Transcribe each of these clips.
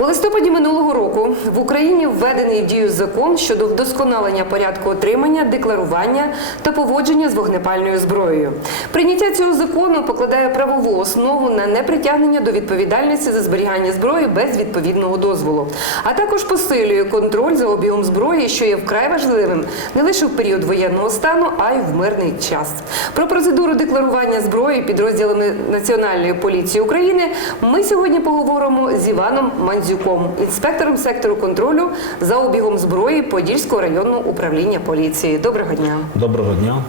У листопаді минулого року в Україні введений в дію закон щодо вдосконалення порядку отримання, декларування та поводження з вогнепальною зброєю. Прийняття цього закону покладає правову основу на непритягнення до відповідальності за зберігання зброї без відповідного дозволу, а також посилює контроль за обігом зброї, що є вкрай важливим не лише в період воєнного стану, а й в мирний час. Про процедуру декларування зброї підрозділами Національної поліції України ми сьогодні поговоримо з Іваном Мандзюком, інспектором сектору контролю за обігом зброї Подільського районного управління поліції. Доброго дня. Доброго дня.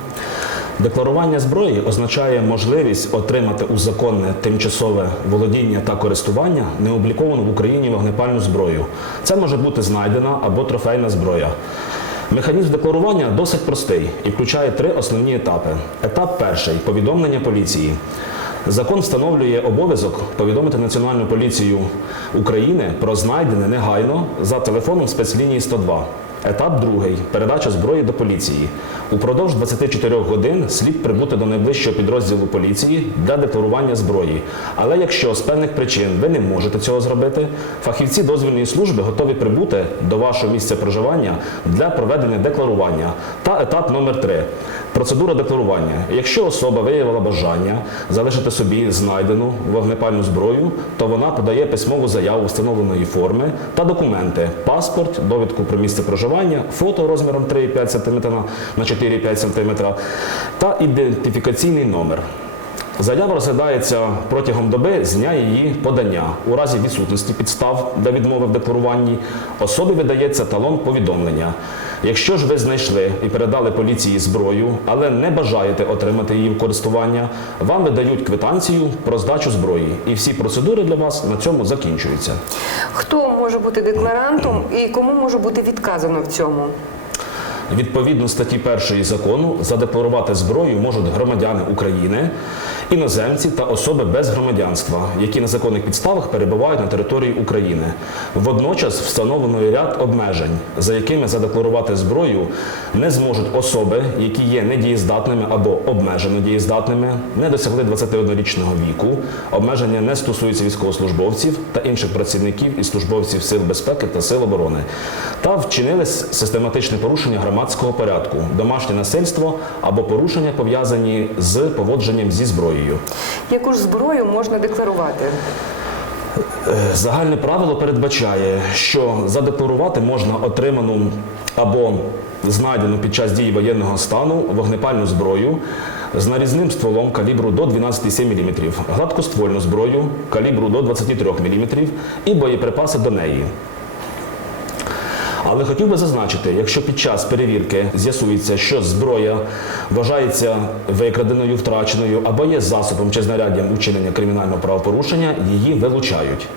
Декларування зброї означає можливість отримати у законне тимчасове володіння та користування необліковану в Україні вогнепальну зброю. Це може бути знайдена або трофейна зброя. Механізм декларування досить простий і включає три основні етапи. Етап перший повідомлення поліції. Закон встановлює обов'язок повідомити Національну поліцію України про знайдене негайно за телефоном спецлінії 102. Етап другий передача зброї до поліції. Упродовж 24 годин слід прибути до найближчого підрозділу поліції для декларування зброї. Але якщо з певних причин ви не можете цього зробити, фахівці дозвільної служби готові прибути до вашого місця проживання для проведення декларування. Та етап номер 3 процедура декларування. Якщо особа виявила бажання залишити собі знайдену вогнепальну зброю, то вона подає письмову заяву встановленої форми та документи: паспорт, довідку про місце проживання, фото розміром 3,5 см на 4,5 см та ідентифікаційний номер. Заява розглядається протягом доби з дня її подання. У разі відсутності підстав для відмови в декларуванні особі видається талон повідомлення. Якщо ж ви знайшли і передали поліції зброю, але не бажаєте отримати її в користування, вам видають квитанцію про здачу зброї. І всі процедури для вас на цьому закінчуються. Хто може бути декларантом і кому може бути відказано в цьому? Відповідно статті 1 закону задекларувати зброю можуть громадяни України, іноземці та особи без громадянства, які на законних підставах перебувають на території України. Водночас встановлено ряд обмежень, за якими задекларувати зброю не зможуть особи, які є недієздатними або обмежено дієздатними, не досягли 21-річного віку. Обмеження не стосуються військовослужбовців та інших працівників і службовців сил безпеки та сил оборони, та вчинили систематичне порушення громадського порядку, домашнє насильство або порушення пов'язані з поводженням зі зброєю. Яку ж зброю можна декларувати? Е, Загальне правило передбачає, що задекларувати можна отриману або знайдену під час дії воєнного стану вогнепальну зброю з нарізним стволом калібру до 12,7 мм, гладкоствольну зброю калібру до 23 мм і боєприпаси до неї. Але хотів би зазначити, якщо під час перевірки з'ясується, що зброя вважається викраденою, втраченою або є засобом чи знаряддям учинення кримінального правопорушення, її вилучають.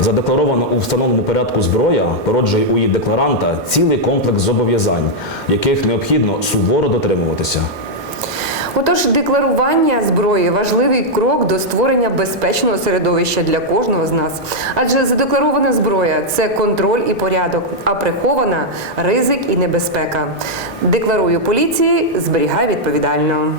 Задекларована у встановленому порядку зброя породжує у її декларанта цілий комплекс зобов'язань, яких необхідно суворо дотримуватися. Отож, декларування зброї важливий крок до створення безпечного середовища для кожного з нас. Адже задекларована зброя це контроль і порядок, а прихована ризик і небезпека. Декларую поліції, зберігай відповідально.